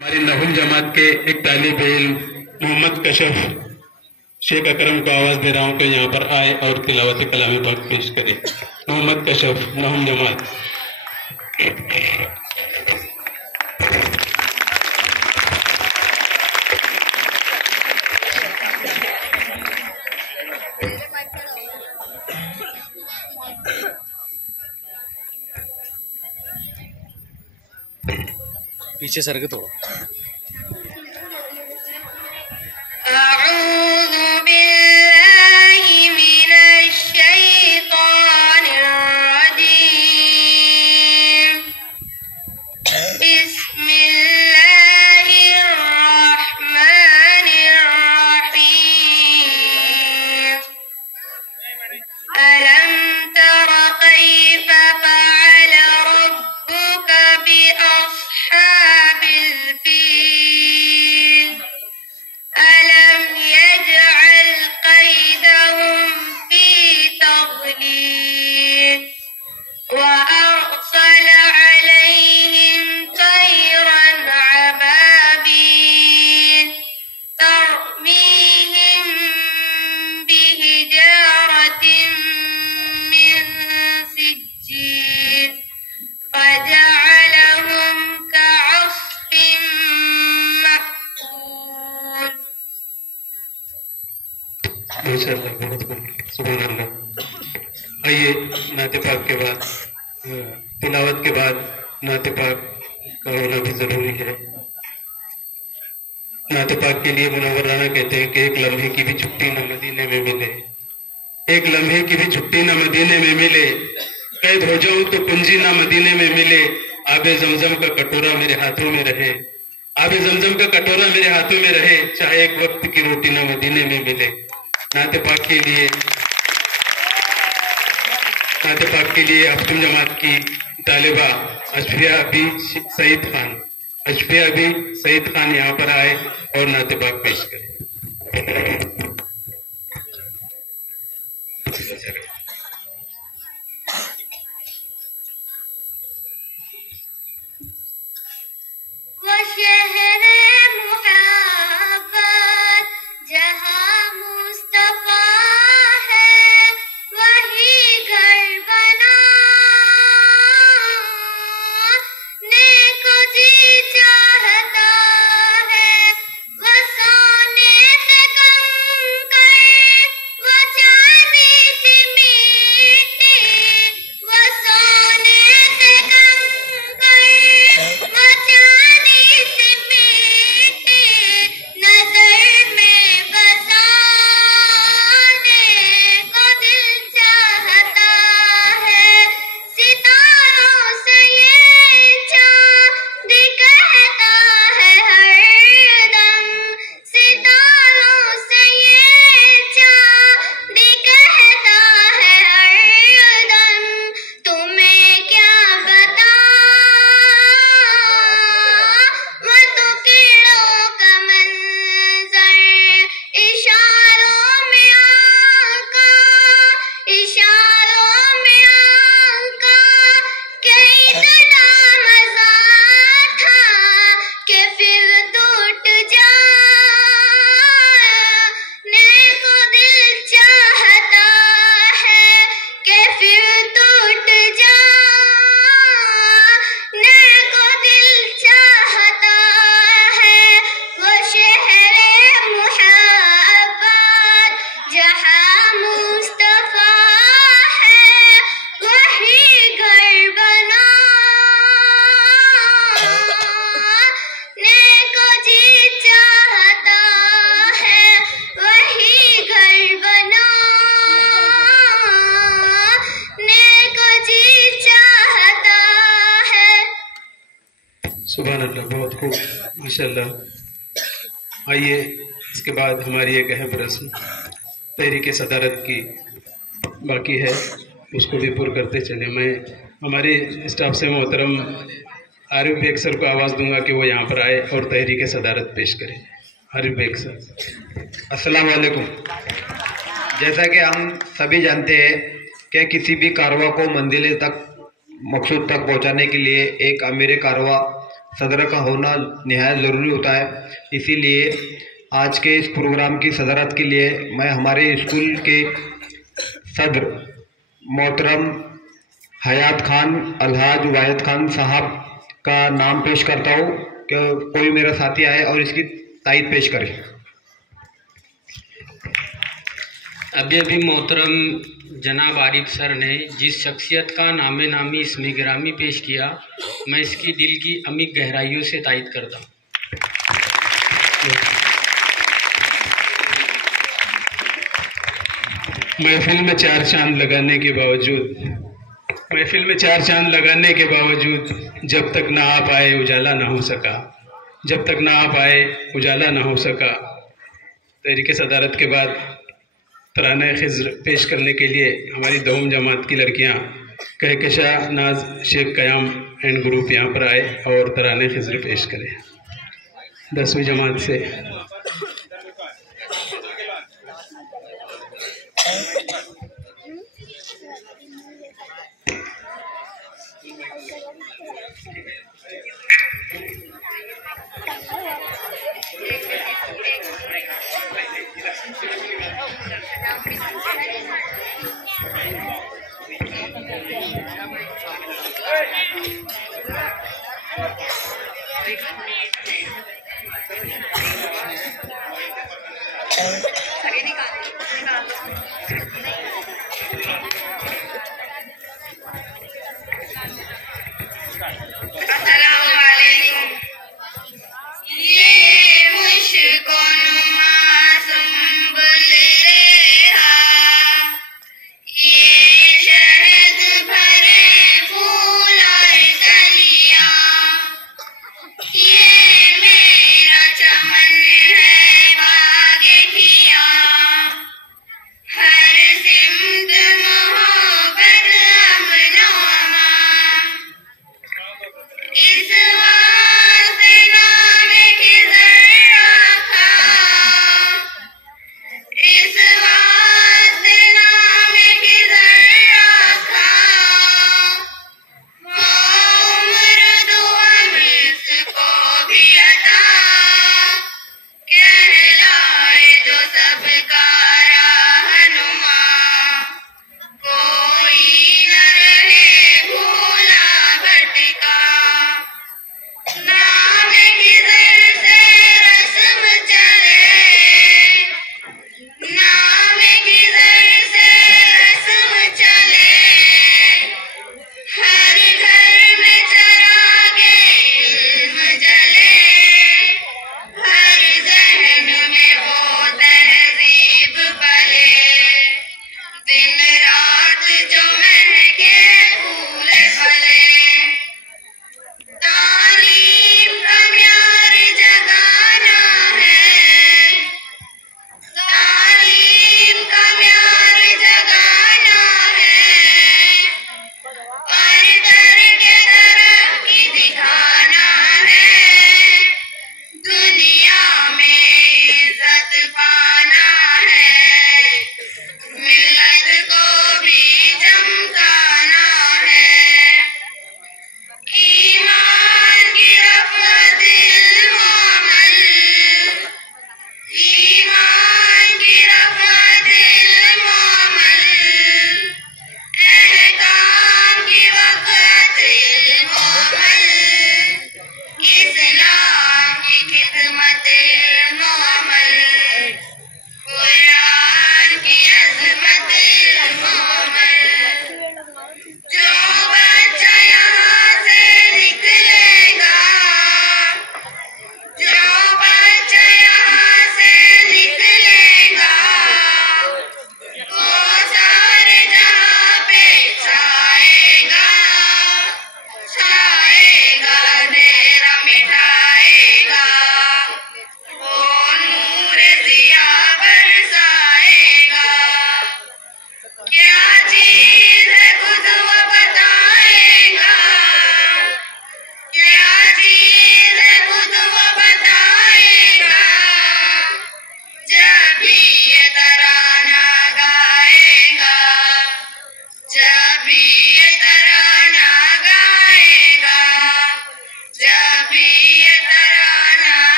हमारी नहुम जमात के एक तालिब इल्म मोहम्मद कशफ शेख अकरम को आवाज दे रहा हूँ कि यहाँ पर आए और तिलावत कलाम पाक पेश करें। मोहम्मद कशफ, नहुम जमात। पीछे सर के थोड़ा। आइए नाते पाक के बाद तिलावत के बाद नाते पाक का होना भी जरूरी है। नाते पाक के लिए मुनव्वर राना कहते हैं कि एक लम्हे की भी छुट्टी न मदीने में मिले, एक लम्हे की भी छुट्टी न मदीने में मिले, कैद हो जाऊं तो कुंजी ना मदीने में मिले, आबे जमजम का कटोरा मेरे हाथों में रहे, आबे जमजम का कटोरा मेरे हाथों में रहे, चाहे एक वक्त की रोटी ना मदीने में मिले। नाते पाक के लिए अफ्तुम जमात की तालिबा अशफिया बी सईद खान यहाँ पर आए और नाते पाक पेश करें। सुभान अल्लाह, बहुत खूब, माशाअल्लाह। आइए इसके बाद हमारी एक अहम रस्म तहरीक सदारत की बाकी है, उसको भी पूरा करते चले। मैं हमारे स्टाफ से मोहतरम आरिफ बेग सर को आवाज़ दूंगा कि वो यहाँ पर आए और तहरीक सदारत पेश करें। आरिफ बेग सर। अस्सलाम वालेकुम। जैसा कि हम सभी जानते हैं कि किसी भी कारवा को मंजिल तक मकसूद तक पहुँचाने के लिए एक अमीर कारवा सदर का होना निहायत ज़रूरी होता है। इसीलिए आज के इस प्रोग्राम की सदरत के लिए मैं हमारे स्कूल के सदर मोहतरम हयात खान अलहाज वाहिद खान साहब का नाम पेश करता हूँ कि कोई मेरा साथी आए और इसकी तायद पेश करे। अभी अभी मोहतरम जनाब आरिफ सर ने जिस शख्सियत का नामे नामी इसमें गिरामी पेश किया, मैं इसकी दिल की अमीर गहराइयों से तायद करता हूँ। महफिल में चार चांद लगाने के बावजूद जब तक ना आप आए उजाला ना हो सका, तहरीक सदारत के बाद तराना खिज़्र पेश करने के लिए हमारी दौम जमात की लड़कियां कहकशा नाज शेख कयाम एंड ग्रुप यहाँ पर आए और तराना खिज़्र पेश करें। 10वीं जमात से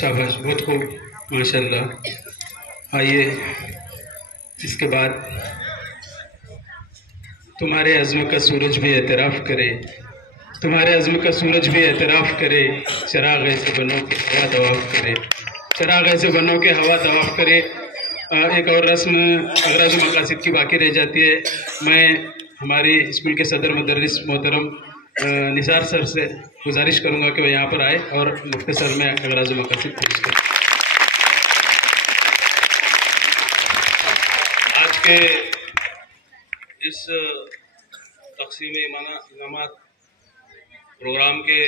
शाबाश, बहुत खूब, माशाल्लाह। आइए, इसके बाद तुम्हारे अज़्म का सूरज भी एतराफ़ करे, तुम्हारे अज़्म का सूरज भी एतराफ़ करे, चिराग ऐसे बनो के हवा तवाफ़ करे, चिराग ऐसे बनो के हवा तवाफ़ करे। एक और रस्म अगराज़ मकासिद की बाकी रह जाती है। मैं हमारे स्कूल के सदर मुदर्रिस मोहतरम निसार सर से गुजारिश करूंगा कि वो यहाँ पर आए और मुख्तसर में अगराज़ मकासिद पेश करें। आज के इस तक़सीम इनामात प्रोग्राम के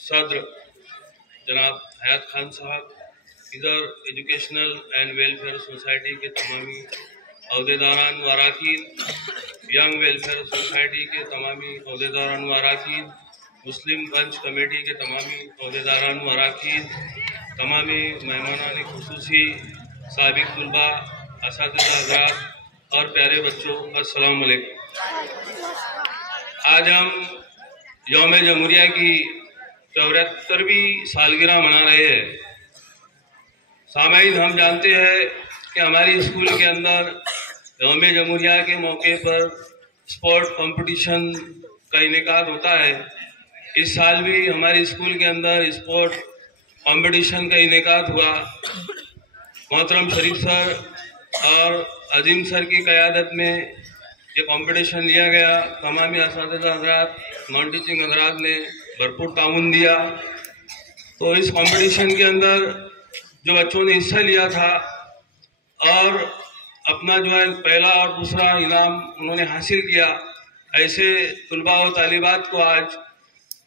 सदर जनाब हयात खान साहब, इधर एजुकेशनल एंड वेलफेयर सोसाइटी के तमामी अहदेदारान व अरकान, यंग वेलफेयर सोसाइटी के तमामी अहदेदारान व अरकान, मुस्लिम पंच कमेटी के तमामी अहदेदारान व अरकान, तमामी मेहमानान खुसूसी, साबिक तलबा, असातिज़ा हज़रात और प्यारे बच्चों, अस्सलाम वालेकुम। आज हम यौम जमहूरिया की 74वीं सालगिरह मना रहे हैं। सामाईन, हम जानते हैं कि हमारी स्कूल के अंदर यौम जमहूरिया के मौके पर स्पोर्ट कंपटीशन का इनेकाद होता है। इस साल भी हमारे स्कूल के अंदर स्पोर्ट कंपटीशन का इनेकाद हुआ। मोहतरम शरीफ सर और अजीम सर की क़यादत में ये कंपटीशन लिया गया। तमामी असातिज़ा हज़रात, नॉन टीचिंग हज़रात ने भरपूर ताउन दिया। तो इस कंपटीशन के अंदर जो बच्चों ने हिस्सा लिया था और अपना जो है पहला और दूसरा इनाम उन्होंने हासिल किया, ऐसे तलबा और तालिबात को आज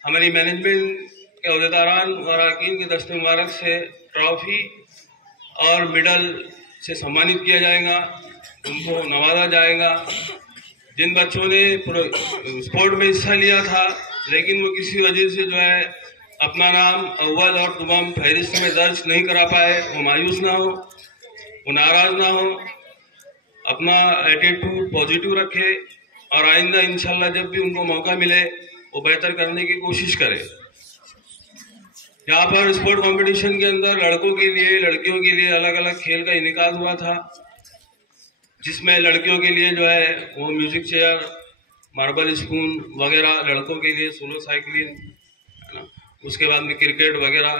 हमारी मैनेजमेंट के अहदेदारान और अरकान के दस्ते मुबारक से ट्रॉफी और मेडल से सम्मानित किया जाएगा, उनको नवाजा जाएगा। जिन बच्चों ने स्पोर्ट में हिस्सा लिया था लेकिन वो किसी वजह से जो है अपना नाम अव्वल और तमाम फहरिस्त में दर्ज नहीं करा पाए, वो मायूस ना हो, वो नाराज़ ना हो, अपना एटीट्यूड पॉजिटिव रखे और आइंदा इंशाल्लाह जब भी उनको मौका मिले वो बेहतर करने की कोशिश करें। यहाँ पर स्पोर्ट कंपटीशन के अंदर लड़कों के लिए लड़कियों के लिए अलग अलग खेल का इनेकाद हुआ था, जिसमें लड़कियों के लिए जो है वो म्यूजिक चेयर, मार्बल स्पून वगैरह, लड़कों के लिए सोलो साइकिलिंग, उसके बाद में क्रिकेट वगैरह।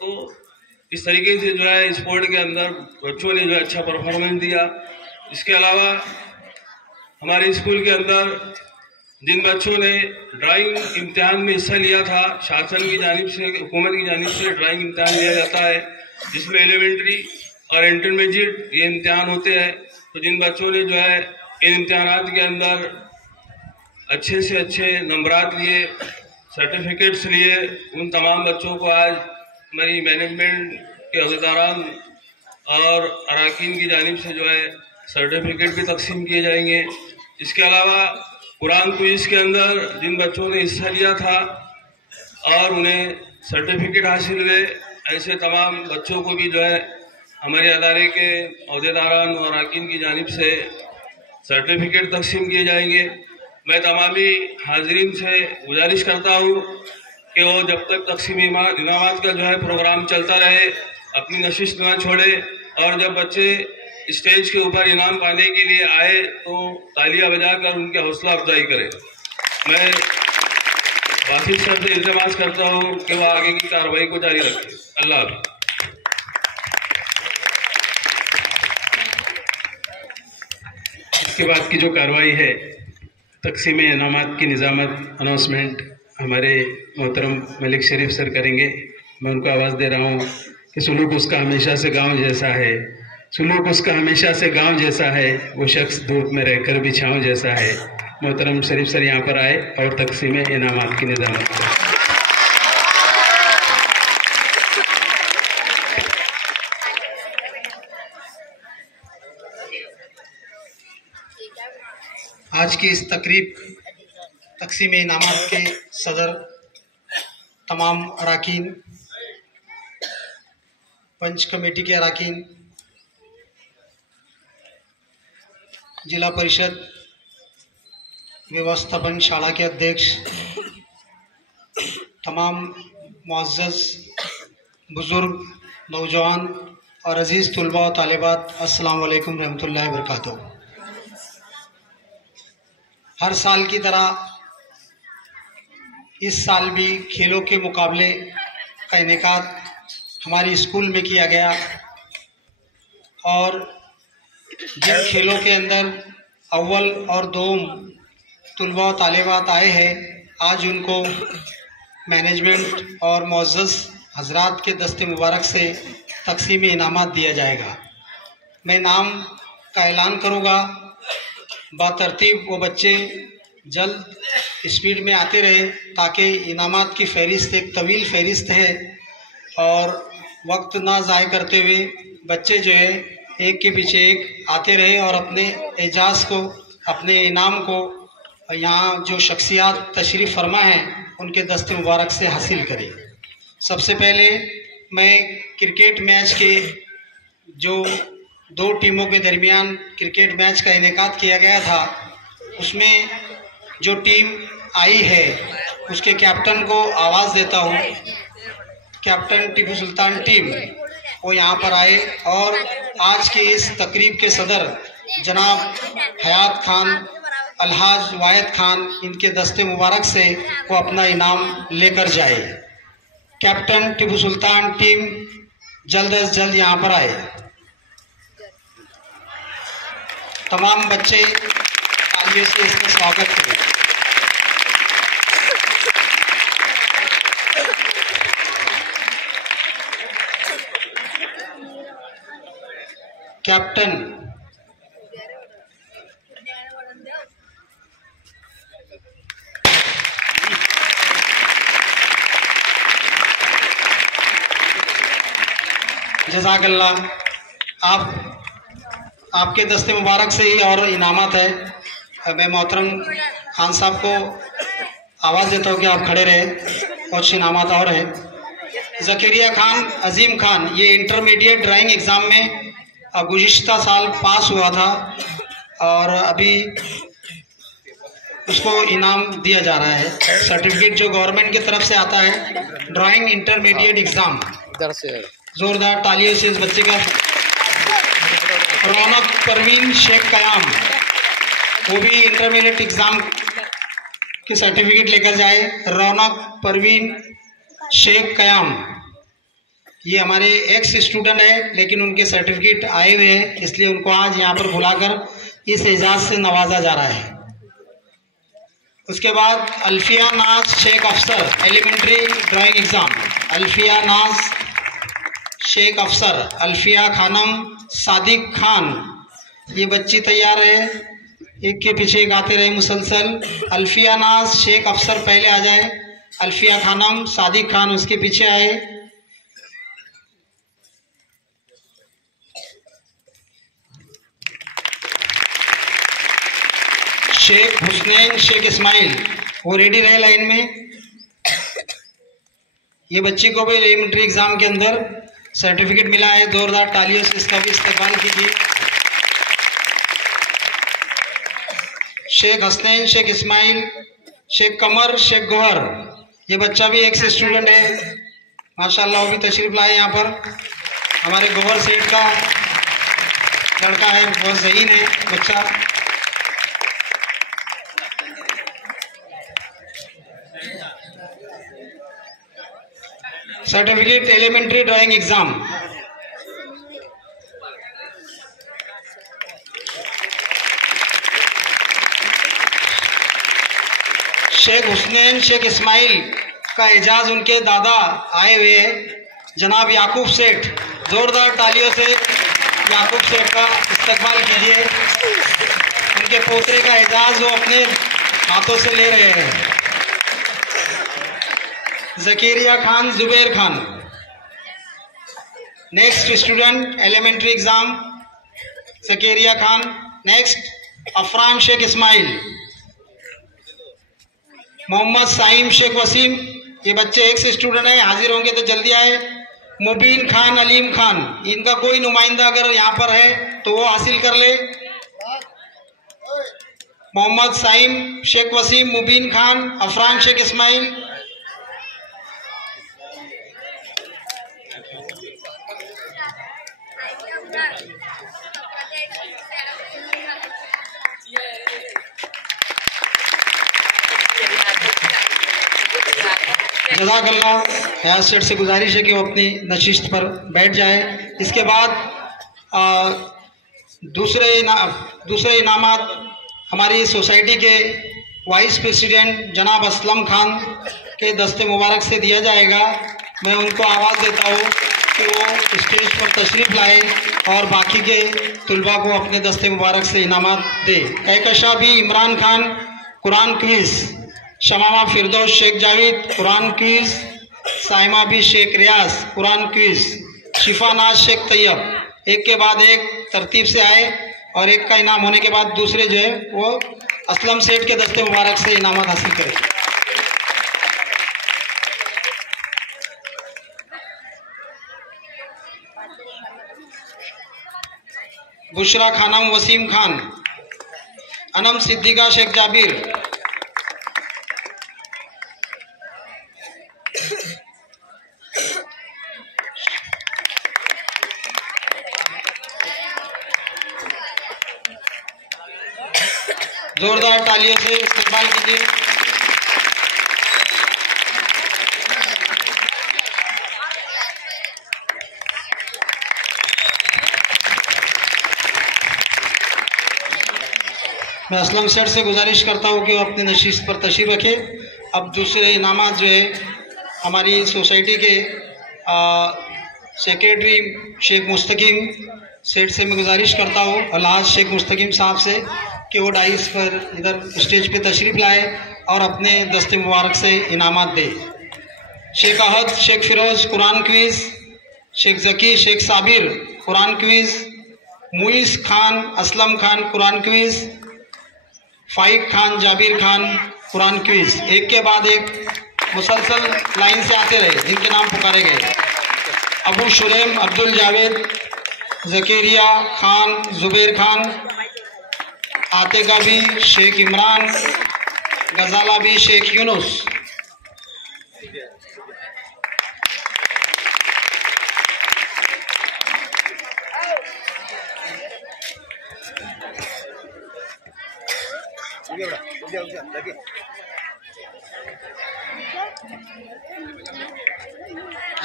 तो इस तरीके से जो है स्पोर्ट के अंदर बच्चों ने जो अच्छा परफॉर्मेंस दिया। इसके अलावा हमारे स्कूल के अंदर जिन बच्चों ने ड्राइंग इम्तिहान में हिस्सा लिया था, शासन की जानिब से, हुकूमत की जानिब से ड्राइंग इम्तिहान लिया जाता है, जिसमें एलिमेंट्री और इंटरमीडिएट ये इम्तिहान होते हैं। तो जिन बच्चों ने जो है इन इम्तिहानात के अंदर अच्छे से अच्छे नंबरात लिए, सर्टिफिकेट्स लिए, उन तमाम बच्चों को आज हमारी मैनेजमेंट के अहदेदारान और अरकान की जानिब से जो है सर्टिफिकेट भी तकसीम किए जाएंगे। इसके अलावा कुरान क्विज़ के अंदर जिन बच्चों ने हिस्सा लिया था और उन्हें सर्टिफिकेट हासिल हुए, ऐसे तमाम बच्चों को भी जो है हमारे अदारे के अहदेदारान और अरकान की जानिब से सर्टिफिकेट तकसीम किए जाएंगे। मैं तमामी हाजरीन से गुजारिश करता हूँ कि वो जब तक तकसीम इनामात का जो है प्रोग्राम चलता रहे अपनी नशिश ना छोड़े, और जब बच्चे स्टेज के ऊपर इनाम पाने के लिए आए तो तालियां बजाकर उनकी हौसला अफजाई करें। मैं वासिफ सर से इल्तिमास करता हूँ कि वह आगे की कार्रवाई को जारी रखें। अल्लाह हाफ़िज़। इसके बाद की जो कार्रवाई है तकसीम इनामात की निज़ामत अनाउंसमेंट हमारे मोहतरम मलिक शरीफ सर करेंगे। मैं उनको आवाज़ दे रहा हूँ कि सुलूक उसका हमेशा से गांव जैसा है, सुलूक उसका हमेशा से गांव जैसा है, वो शख्स धूप में रहकर भी छाँव जैसा है। मोहतरम शरीफ सर यहाँ पर आए और तकसीम इनामात की निज़ामत करें। आज की इस तकरीब तकसीम इनामात के सदर, तमाम अरकान, पंच कमेटी के अरकान, जिला परिषद व्यवस्थापन शाला के अध्यक्ष, तमाम मुअज़्ज़ज़ बुज़ुर्ग, नौजवान और अजीज़ तुलबा और तालिबात, अस्सलाम वालेकुम रहमतुल्लाहि व बरकातुहू। हर साल की तरह इस साल भी खेलों के मुकाबले का इनेकाद हमारी स्कूल में किया गया और जिन खेलों के अंदर अव्वल और दोम तुलबा और तालिबात आए हैं, आज उनको मैनेजमेंट और मुअज़्ज़ज़ हज़रात के दस्ते मुबारक से तक़सीम इनामात दिया जाएगा। मैं नाम का ऐलान करूँगा, बातरतीब वो बच्चे जल्द स्पीड में आते रहे ताकि इनामात की फ़हरिस्त एक तवील फ़हरिस्त है और वक्त ना ज़ाय करते हुए बच्चे जो है एक के पीछे एक आते रहे और अपने एजाज़ को, अपने इनाम को यहाँ जो शख्सियात तशरीफ़ फरमा हैं उनके दस्ते मुबारक से हासिल करें। सबसे पहले मैं क्रिकेट मैच के जो दो टीमों के दरमियान क्रिकेट मैच का इनेकाद किया गया था, उसमें जो टीम आई है उसके कैप्टन को आवाज़ देता हूँ। कैप्टन टीपू सुल्तान टीम वो यहाँ पर आए और आज के इस तकरीब के सदर जनाब हयात खान, अलहाज वाहिद खान, इनके दस्ते मुबारक से वो अपना इनाम लेकर जाए। कैप्टन टीपू सुल्तान टीम जल्द अज जल्द यहाँ पर आए। तमाम बच्चे तालियों से इसका स्वागत करें। कैप्टन जज़ाकल्लाह, आपके दस्ते मुबारक से ही और इनामत है। मैं मोहतरम खान साहब को आवाज़ देता हूँ कि आप खड़े रहे। कुछ इनामत और है। ज़करिया खान, अजीम खान, ये इंटरमीडिएट ड्राइंग एग्ज़ाम में गुज़िश्ता साल पास हुआ था और अभी उसको इनाम दिया जा रहा है। सर्टिफिकेट जो गवर्नमेंट की तरफ से आता है, ड्राइंग इंटरमीडिएट एग्ज़ाम। ज़ोरदार तालियों से इस बच्चे का। रौनक परवीन शेख कयाम, वो भी इंटरमीडिएट एग्ज़ाम के सर्टिफिकेट लेकर जाए। रौनक परवीन शेख कयाम, ये हमारे एक्स स्टूडेंट है लेकिन उनके सर्टिफिकेट आए हुए हैं, इसलिए उनको आज यहाँ पर बुलाकर इस एजाज़ से नवाजा जा रहा है। उसके बाद अल्फिया नाज शेख अफसर, एलिमेंट्री ड्राइंग एग्ज़ाम। अल्फिया नाज शेख अफसर, अल्फिया खानम सादिक खान, ये बच्ची तैयार है, एक के पीछे एक आते रहे मुसलसल। अल्फिया नाज शेख अफसर पहले आ जाए, अल्फिया खानम सादिक खान उसके पीछे आए। शेख हुसनैन शेख इस्माइल, वो रेडी रहे लाइन में। ये बच्ची को भी एलिमेंट्री एग्जाम के अंदर सर्टिफिकेट मिला है। जोरदार तालियों से इसका भी इस्तेमाल कीजिए। शेख हसनैन शेख इस्माइल, शेख कमर शेख गोहर, ये बच्चा भी एक से स्टूडेंट है माशाल्लाह, वो भी तशरीफ लाए यहाँ पर। हमारे गोहर सेठ का लड़का है, बहुत ज़हीन है बच्चा। Certificate elementary drawing exam. Sheikh Husnain Sheikh Ismail का एजाज उनके दादा आए हुए जनाब याकूब सेठ, जोरदार तालियों से याकूब सेठ का इस्तकबाल कीजिए। उनके पोते का एजाज वो अपने हाथों से ले रहे हैं। Zakariya Khan Zubair Khan, next student elementary exam. Zakariya Khan. Next Afran Shaikh Ismail, Mohammad Saim Shaikh Wasim, ये बच्चे एक से स्टूडेंट हैं, हाजिर होंगे तो जल्दी आए। मुबीन खान अलीम खान, इनका कोई नुमाइंदा अगर यहाँ पर है तो वो हासिल कर ले। मोहम्मद साइम शेख वसीम, मुबीन खान, अफरान शेख इस्माइल। जज़ाकल्लाह। हयात सेठ से गुजारिश है कि वो अपनी नशिस्त पर बैठ जाए। इसके बाद दूसरे इनामात हमारी सोसाइटी के वाइस प्रेसिडेंट जनाब असलम खान के दस्ते मुबारक से दिया जाएगा। मैं उनको आवाज़ देता हूँ कि वो स्टेज पर तशरीफ़ लाए और बाकी के तुलबा को अपने दस्ते मुबारक से इनामात दे। कहकशा भी इमरान खान कुरान क्विज़, शमामा फिरदौस शेख जावेद कुरान क्विज़, साइमा भी शेख रियाज कुरान क्विज़, शिफा नाज शेख तैयब, एक के बाद एक तरतीब से आए और एक का इनाम होने के बाद दूसरे जो है वो असलम सेठ के दस्ते मुबारक से इनामत हासिल करें। बुशरा खानम वसीम खान, अनम सिद्दीका शेख जाबिर, जोरदार तालियों से इस्तेमाल कीजिए। मैं असलम सेठ से गुजारिश करता हूँ कि वो अपनी नशिस्त पर तशरीफ़ रखे। अब दूसरे इनामात जो है हमारी सोसाइटी के सेक्रेटरी शेख मुस्तकीम सेठ से मैं गुजारिश करता हूँ, अलहाज शेख मुस्तकीम साहब से, कि वो डाइस पर इधर स्टेज पे तशरीफ़ लाए और अपने दस्ते मुबारक से इनामात दे। Shaikh Ahad Shaikh Firoz Quran quiz, Shaikh Zaki Shaikh Sabir Quran quiz, Muis Khan Aslam Khan Quran quiz, Faiq Khan Jabir Khan Quran quiz. एक के बाद एक मुसलसल लाइन से आते रहे जिनके नाम पुकारे गए। अबू शुरेम अब्दुल जावेद, ज़केरिया खान ज़ुबैर खान, आतिका भी शेख इमरान, गजाला भी शेख यूनुस।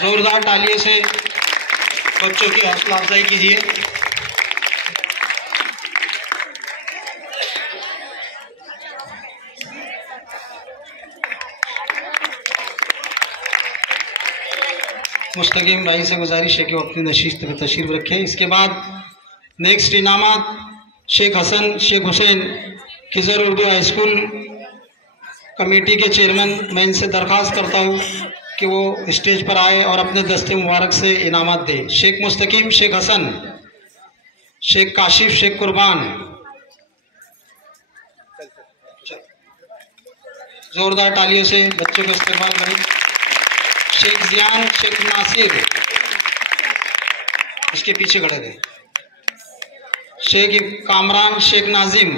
जोरदार तालियों से बच्चों की हौसला अफजाई कीजिए। मुस्तकीम भाई से गुजारिश है कि वो अपनी नशिस्त पर तशरीफ़ रखें। इसके बाद नेक्स्ट इनामात Shaikh Hasan Shaikh Hussain Khizar Urdu high school committee के चेयरमैन, मैं इनसे दरख्वास्त करता हूँ कि वो स्टेज पर आए और अपने दस्ते मुबारक से इनामात दे। शेख मुस्तकीम शेख हसन, शेख काशिफ शेख कुर्बान, जोरदार तालियों से बच्चों को इस्तेमाल करें। शेख जियान शेख नासिर, इसके पीछे खड़े रहे। शेख कामरान शेख नाजिम,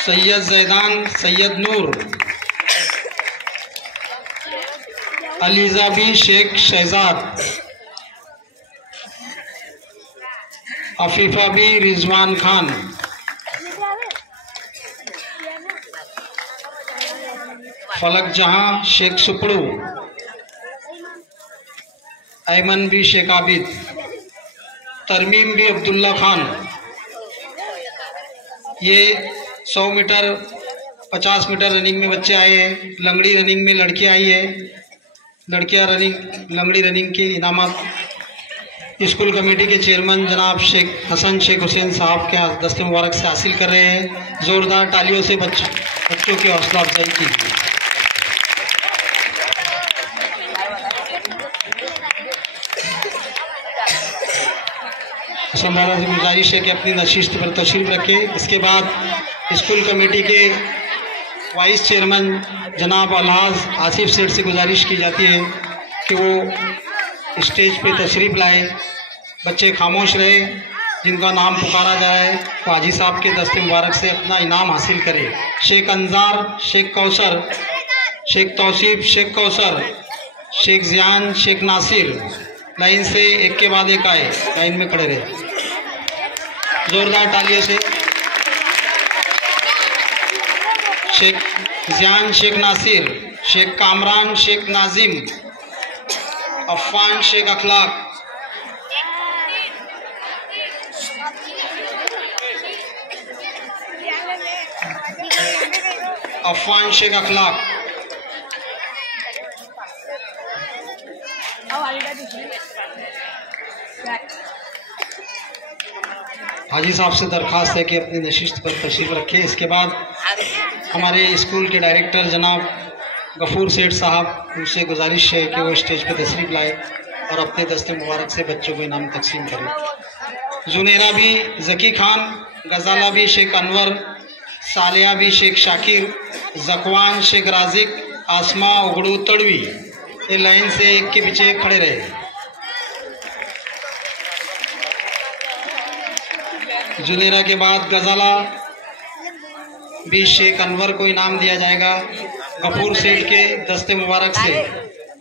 सैयद जैदान सैयद नूर, अलीजाबी शेख शहजाद, अफीफा भी रिजवान खान, फलक जहां शेख सुपड़ू, ऐमन भी शेख आबिद, तरमीम भी अब्दुल्ला खान। ये 100 मीटर 50 मीटर रनिंग में बच्चे आए हैं। लंगड़ी रनिंग में लड़कियां आई है। लड़कियां लंगड़ी रनिंग के इनामात स्कूल कमेटी के चेयरमैन जनाब शेख हसन शेख हुसैन साहब के दस्ते मुबारक से हासिल कर रहे हैं। ज़ोरदार तालियों से बच्चों की हौसला अफजाई कीजिए। संभाला से गुजारिश है कि अपनी नशिस्त पर तशरीफ़ रखें। इसके बाद स्कूल कमेटी के वाइस चेयरमैन जनाब अलहाज आसिफ सेठ से गुजारिश की जाती है कि वो स्टेज पे तशरीफ़ लाए। बच्चे खामोश रहे, जिनका नाम पुकारा जाए वो हाजी साहब के दस्ते मुबारक से अपना इनाम हासिल करे। शेख अंजार शेख कौसर, शेख तौसीफ शेख कौसर, शेख जियान शेख नासिर, लाइन से एक के बाद एक आए, लाइन में खड़े रहे। जोरदार तालियों से शेख जियान शेख नासिर, शेख कामरान शेख नाजिम, अफ़ान शेख अखलाक, अफ़ान शेख अखलाक, हाजी साहब से दरख्वास्त है कि अपनी नशिस्त पर तशरीफ़ रखें। इसके बाद हमारे स्कूल के डायरेक्टर जनाब गफूर सेठ साहब, उनसे गुजारिश है कि वो स्टेज पर तशरीफ़ लाए और अपने दस्ते मुबारक से बच्चों को इनाम तकसीम करें। जुनेरा भी ज़की खान, गजाला भी शेख अनवर, सालिया भी शेख शाकिर, जकवान शेख राजिक, आसमा उगड़ू तड़वी, ये लाइन से एक के पीछे एक खड़े रहे। जुनेरा के बाद गजाला भी शेख अनवर को इनाम दिया जाएगा गफूर सेठ के दस्ते मुबारक से।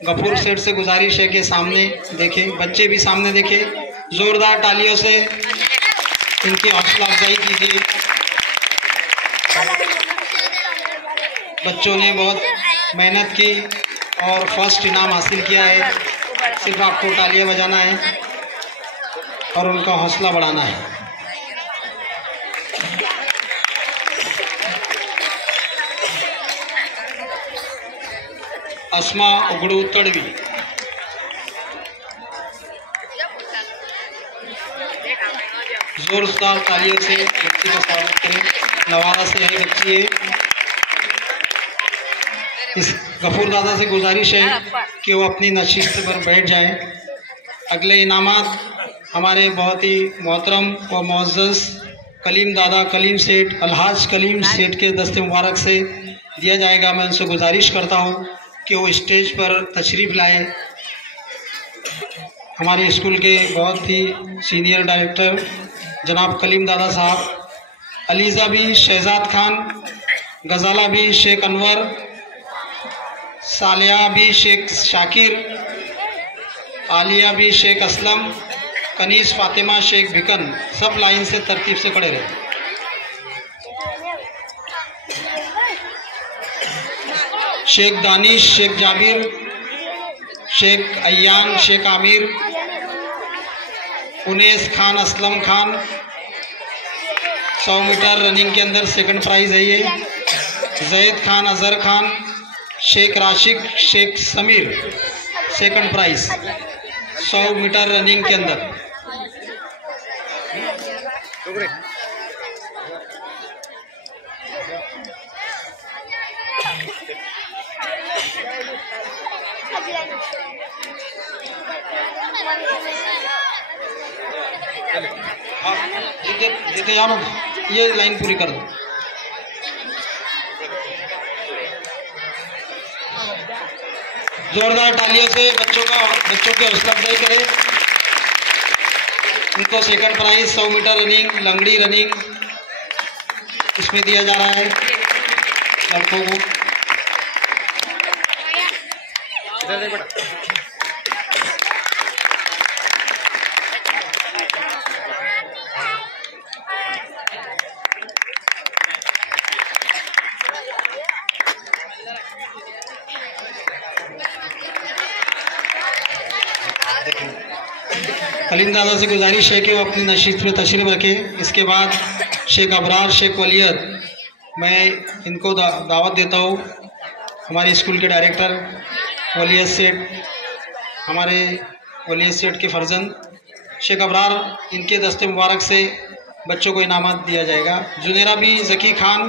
गफूर सेठ से गुजारिश है कि सामने देखें, बच्चे भी सामने देखें, जोरदार तालियों से इनकी हौसला अफजाई कीजिए। बच्चों ने बहुत मेहनत की और फर्स्ट इनाम हासिल किया है। सिर्फ आपको तालियां बजाना है और उनका हौसला बढ़ाना है। अस्मा उगड़ू तड़वी, जोरदार तालियों से बच्ची का स्वागत करें। नवादा से आई बच्ची है। इस गफूर दादा से गुजारिश है कि वो अपनी नशिस्त पर बैठ जाएं। अगले इनामात हमारे बहुत ही मोहतरम व मुअज़्ज़ज़ कलीम दादा कलीम सेठ, अलहाज कलीम सेठ के दस्ते मुबारक से दिया जाएगा। मैं उनसे गुजारिश करता हूँ कि वो स्टेज पर तशरीफ़ लाए। हमारे स्कूल के बहुत ही सीनियर डायरेक्टर जनाब कलीम दादा साहब, अलीज़ा भी शहजाद खान, गजाला भी शेख अनवर, सालिया भी शेख शाकिर, आलिया भी शेख असलम, कनीस फातिमा शेख भिकन, सब लाइन से तरतीब से खड़े रहे। शेख दानिश शेख जाबिर, शेख अयान शेख आमिर, उनेस खान असलम खान, 100 मीटर रनिंग के अंदर सेकंड प्राइज़ है ये। Zaid Khan Azhar Khan, Sheikh Rashiq Sheikh Sameer, second prize 100 metre running के अंदर। जीते यार, ये लाइन पूरी कर दो। जोरदार तालियों से बच्चों की हौसला अफजाई करें। उनको सेकंड प्राइज 100 मीटर रनिंग, लंगड़ी रनिंग इसमें दिया जा रहा है लड़कों को। कलीम दादा से गुजारिश है कि वो अपनी नशीद पर तशरीफ़ रखें। इसके बाद शेख अबरार शेख वलियत, मैं इनको दावत देता हूँ। हमारे स्कूल के डायरेक्टर वलियत सेठ, हमारे वलियत सेठ के फर्जंद शेख अबरार, इनके दस्ते मुबारक से बच्चों को इनामत दिया जाएगा। जुनेरा भी ज़की खान,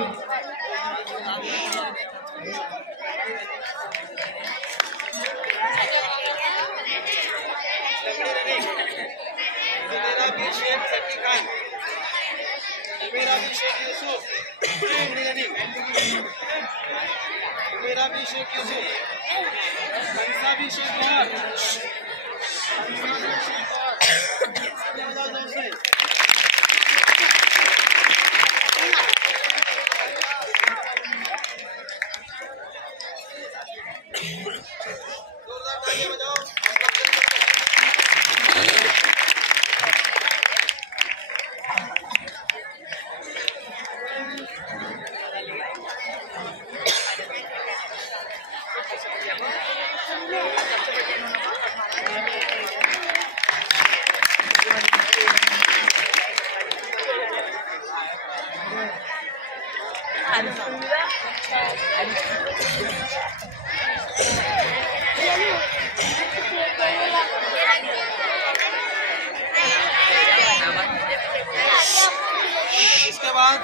इसके बाद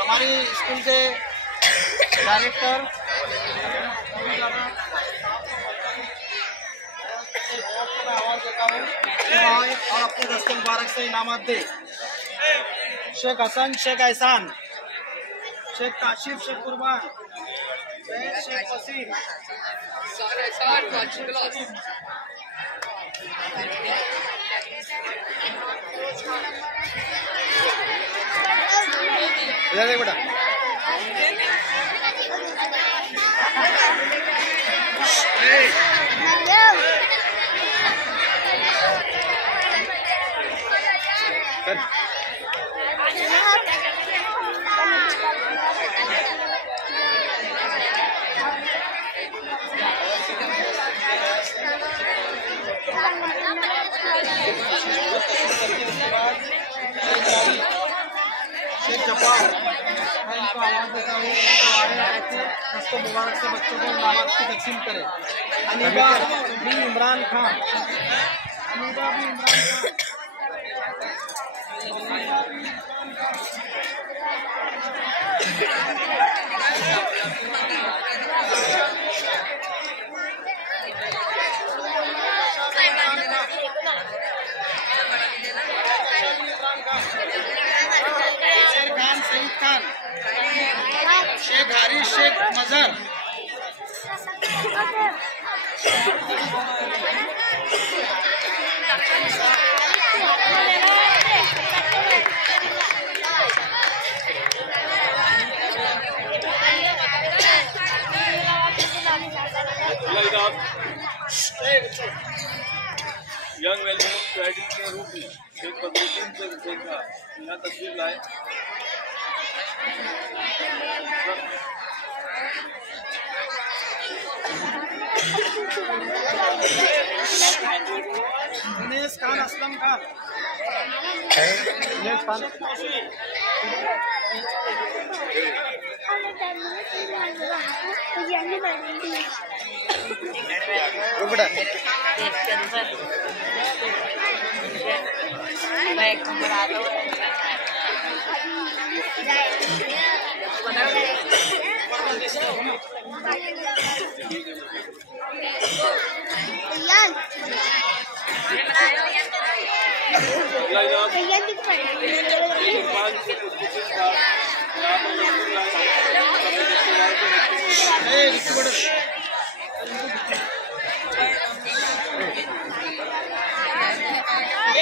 हमारी स्कूल के डायरेक्टर आवाज देता हूँ और अपने दस्ते मुबारक से इनामत दे। शेख हसन, शेख एहसान, शेख काशिफ, शेख कुर्बान, शेख वसीम, बेटा शेख जब्बार, मैं इनको आवाज़ देता हूँ दस्तों मुबारक से बच्चों को इनामत की तकसीम करें। अनीबा भी इमरान खान, अनीबा भी इमरान खान, सईद खान, शेख हारिस, शेख मजहर, यंग वैल्यू सोसाइटी के रूप में शेख बदरुद्दीन से देखा यहाँ तस्वीर लाए। दिनेश खान, असलम खान, दिनेश खान,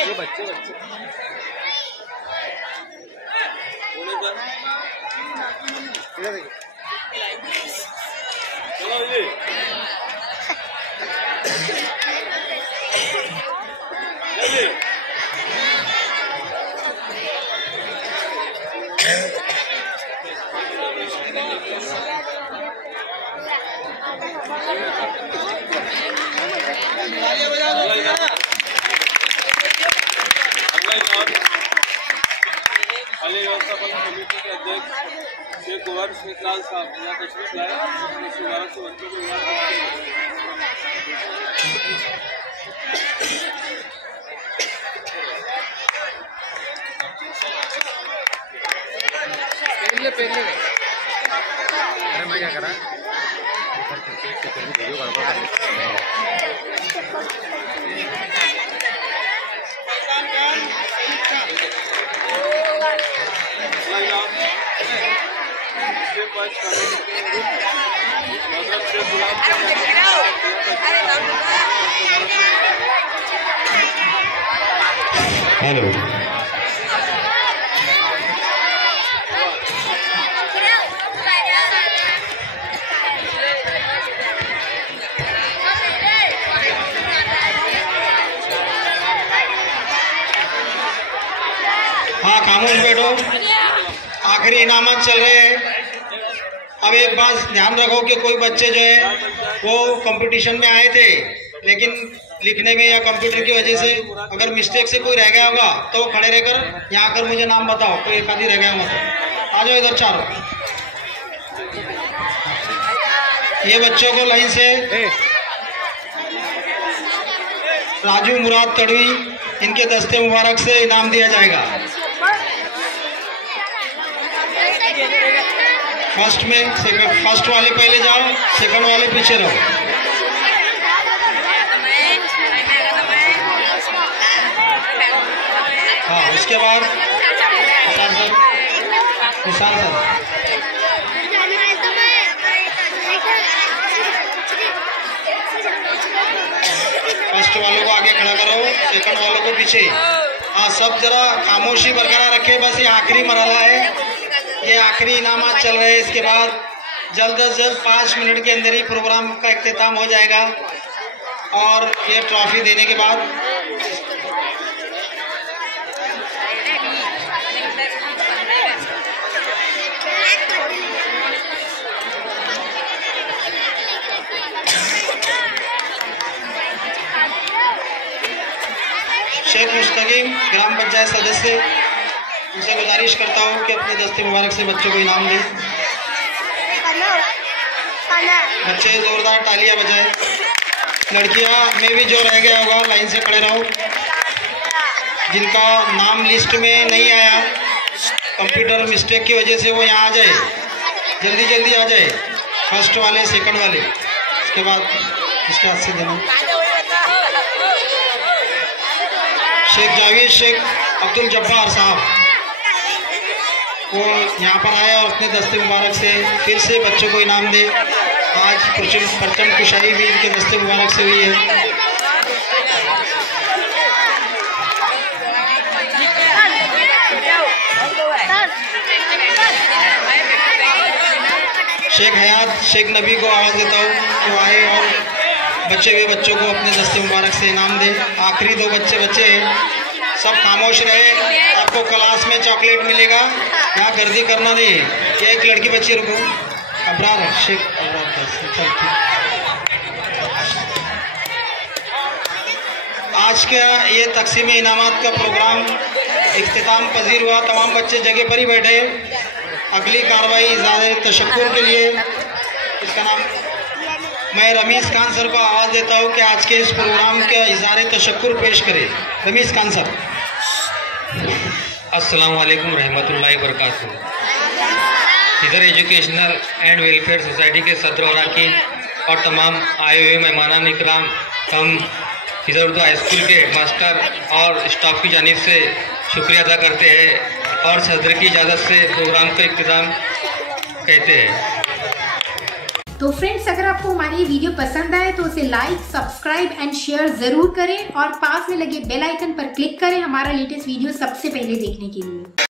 ये बच्चे चलो जी कमेटी के अध्यक्ष शेख कुंवर शेख लाल साहब यहाँ तशरीफ लाए। मुबारक से बच्चों को अरे मैं क्या करा वीडियो हेलो हाँ, खामोश बैठो। आखिरी इनामत चल रहे हैं। अब एक बात ध्यान रखो कि कोई बच्चे जो है वो कंपटीशन में आए थे, लेकिन लिखने में या कंप्यूटर की वजह से अगर मिस्टेक से कोई रह गया होगा तो वो खड़े रहकर यहाँ आकर मुझे नाम बताओ। कोई एक आदि रह गया होगा तो आ जाओ इधर चारों। ये बच्चों को लाइन से राजू मुराद तड़वी, इनके दस्ते मुबारक से इनाम दिया जाएगा। फर्स्ट वाले पहले जाओ, सेकंड वाले पीछे रहो। हाँ, उसके बाद निशान सर। फर्स्ट वालों को आगे खड़ा करो, सेकंड वालों को पीछे। हाँ, सब जरा खामोशी बरकरार रखे, बस ये आखिरी मरहला है, ये आखिरी इनामात चल रहे हैं। इसके बाद जल्द अज जल्द 5 मिनट के अंदर ही प्रोग्राम का इख्तिताम हो जाएगा और ये ट्रॉफी देने के बाद शेख मुस्तकीम ग्राम पंचायत सदस्य, उनसे गुजारिश करता हूँ कि अपने दस्ते मुबारक से बच्चों को इनाम दें। बच्चे जोरदार तालियां बजाएं। लड़कियां में भी जो रह गया होगा लाइन से खड़े रहो। जिनका नाम लिस्ट में नहीं आया कंप्यूटर मिस्टेक की वजह से, वो यहाँ आ जाए, जल्दी जल्दी आ जाए। फर्स्ट वाले, सेकंड वाले, इसके बाद इसके हाथ से देना। शेख जावेद शेख अब्दुल जब्बार साहब वो यहाँ पर आए और अपने दस्ते मुबारक से फिर से बच्चों को इनाम दे। आज परचम कुशाई भी इनके दस्ते मुबारक से हुई है। शेख हयात शेख नबी को आवाज़ देता हूँ कि आए और बचे हुए बच्चों को अपने दस्ते मुबारक से इनाम दे। आखिरी 2 बच्चे हैं, सब खामोश रहे। आपको क्लास में चॉकलेट मिलेगा, यहाँ गर्दी करना नहीं है। ये एक लड़की बच्ची, रुको, अबरार शेख अबरार का। आज का ये तकसीम इनामात का प्रोग्राम इख्तिताम पजीर हुआ। तमाम बच्चे जगह पर ही बैठे। अगली कार्रवाई इज़हार तशक्कुर के लिए इसका नाम मैं रमीज़ खान सर को आवाज़ देता हूँ कि आज के इस प्रोग्राम का इज़हार तशक्कुर पेश करें। रमीज़ खान सर। अस्सलाम वालेकुम रहमतुल्लाहि बरकातहू। इधर एजुकेशनल एंड वेलफेयर सोसाइटी के सदर और अरकान और तमाम आए हुए मेहमान इकराम, हम इधर उर्दू हाई स्कूल के हेडमास्टर और स्टाफ की जानिब से शुक्रिया अदा करते हैं और सदर की इजाज़त से प्रोग्राम का इख्तिताम कहते हैं। तो फ्रेंड्स, अगर आपको हमारी ये वीडियो पसंद आए तो उसे लाइक, सब्सक्राइब एंड शेयर ज़रूर करें और पास में लगे बेल आइकन पर क्लिक करें हमारा लेटेस्ट वीडियो सबसे पहले देखने के लिए।